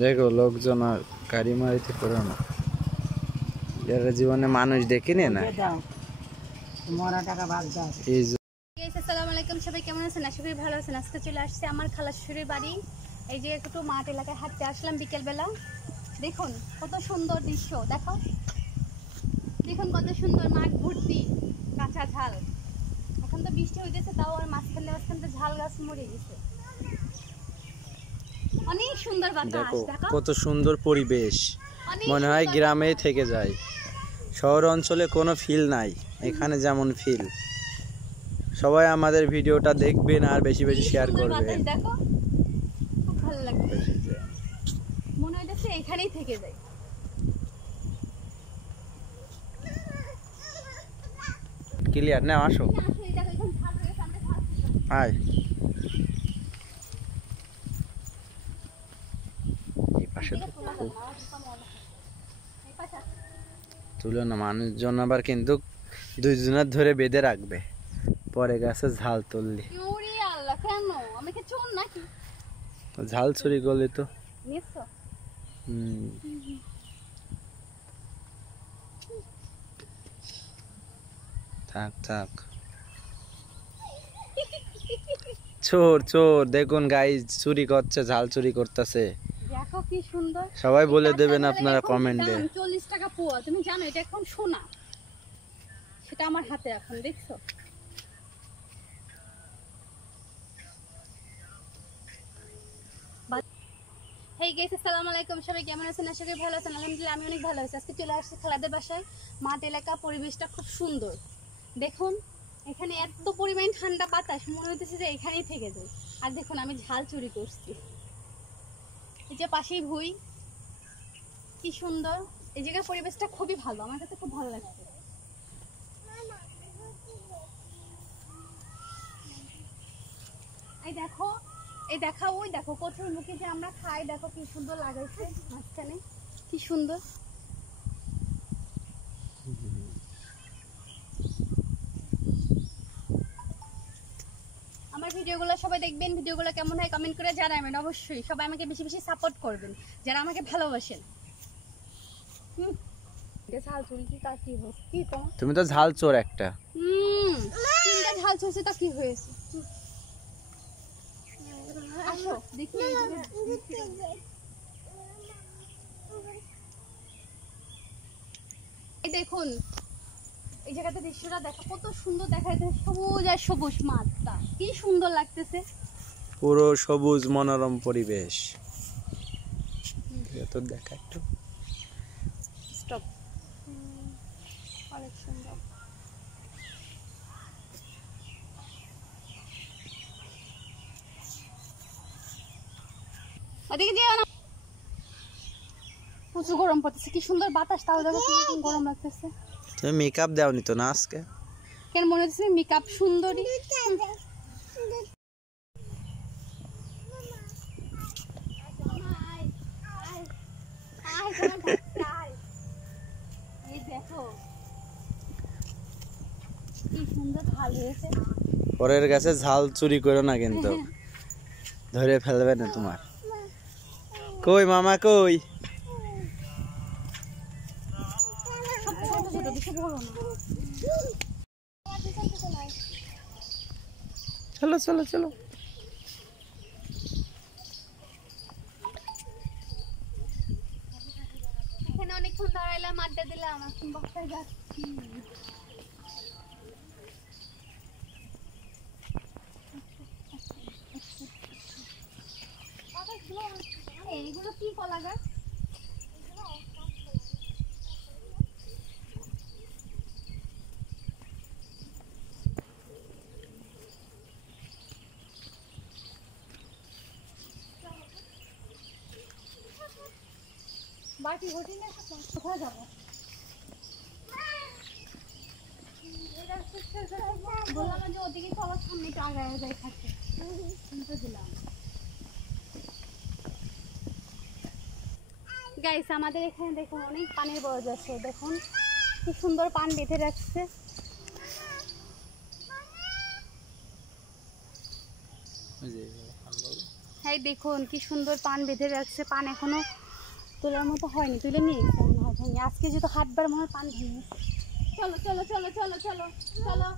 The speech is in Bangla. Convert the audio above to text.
দেখো লোকজন আর গাড়ি মারিতে পারে না, এরা জীবনে মানুষ দেখিনি না। আসসালামু আলাইকুম, সবাই কেমন আছেন? আশা করি ভালো আছেন। আজকে চলে আসছে আমার খালার শ্বশুরের বাড়ি। এই যে একটু মাঠ এলাকায় হাঁটতে আসলাম বিকেলবেলা। দেখুন কত সুন্দর দৃশ্য, দেখো দেখুন কত সুন্দর মাঠ ভর্তি কাঁচা ঝাল। এখন তো বৃষ্টি হইতেছে, তাও আর মাঝখানে মাঝখানে ঝাল গাছ মরে গেছে। অনেক সুন্দর বাতাস, দেখো কত সুন্দর পরিবেশ, মনে হয় গ্রামেই থেকে যায়। শহর অঞ্চলে কোনো ফিল নাই, এখানে যেমন ফিল। সবাই আমাদের ভিডিওটা দেখবেন আর বেশি বেশি শেয়ার করবেন। দেখো খুব ভালো লাগছে, মনে হইতেছে এখানেই থেকে যাই। ক্লিয়ার না? আসো হাই, এই পাশে তুলো না, মানুষজন আবার কিন্তু দুইজনের ধরে বেঁধে রাখবে, পরে গাছে ঝাল তুললি। ঝাল চুরি করলি তো থাক থাক। চোর চোর, দেখুন গাইস চুরি করছে, ঝাল চুরি করতেছে। দেখো কি সুন্দর, সবাই বলে দেবেন আপনারা কমেন্টে। 40 টাকা পোয়া, তুমি জানো এটা এখন সোনা, সেটা আমার হাতে এখন দেখছো। হেই গাইস, আসসালামু আলাইকুম, সবাই কেমন আছেন? আশা করি ভালো আছেন। আলহামদুলিল্লাহ আমি অনেক ভালো আছি। আজকে চলে আসছি খালাদের বাসায়। মাঠ এলাকা, পরিবেশটা খুব সুন্দর। দেখুন এখানে এত পরিমাণ ঠান্ডা বাতাস, মনে হইতেছে যে এখানেই থেকে যাই। আর দেখুন আমি ঝাল চুরি করছি। এই যে পাশেই ভুই, কি সুন্দর। এই জায়গার পরিবেশটা খুবই ভালো, আমার কাছে খুব ভালো লাগছে। এই দেখো, এই দেখা, ওই দেখো কচুর মুখে যে আমরা খাই, দেখো কি সুন্দর লাগাইছে মাঝখানে, কি সুন্দর। আমার ভিডিওগুলো সবাই দেখবেন, ভিডিওগুলো কেমন হয় কমেন্ট করে জানাবেন অবশ্যই। সবাই আমাকে বেশি বেশি সাপোর্ট করবেন, যারা আমাকে ভালোবাসেন। তুমি তো ঝাল চোর একটা। তিনটা ঝাল চলছে, তা কি হয়েছে? আসো দেখি। এই দেখুন এই জায়গাতে দৃশ্যটা দেখো কত সুন্দর দেখা যাচ্ছে, সবুজ আর সবুজ মাঠটা কি সুন্দর লাগতেছে, পুরো সবুজ মনোরম পরিবেশ। তো দেখা একটু স্টপ, অনেক সুন্দর। ওদিকে যেও না, প্রচুর গরম পড়তেছে। কি সুন্দর বাতাস, তাও দেখো কি গরম লাগতেছে। তুমি মেকআপ দাওনি তো না আজকে? কেন মনে হচ্ছে মেকআপ সুন্দরী? পরের গাছে ঝাল চুরি করো না কিন্তু, ধরে ফেলবে না তোমার। কই মামা কই? চলো চলো চলো। এখানে অনেকক্ষণ দাঁড়াইলাম, আড্ডা দিলাম, এখন বাসায় যাচ্ছি। এইগুলো কি কলা গাছ? বাকি ঘটি না, কোথায় যাবো? বললাম যে ওদিকে সবার সামনে একটু আগায় যায় থাকে, দিলাম। গাইস আমাদের এখানে দেখুন অনেক পানির বরজ আছে, দেখুন কি সুন্দর পান বেঁধে রাখছে। দেখাই, দেখুন কি সুন্দর পান বেঁধে রাখছে। পান এখনো তোলার মতো হয়নি, তুলে নিয়ে গেছে মনে হয় ভেঙে। আজকে যেহেতু হাটবার মনে হয় পান ভেঙে। চলো চলো চলো চলো চলো চলো।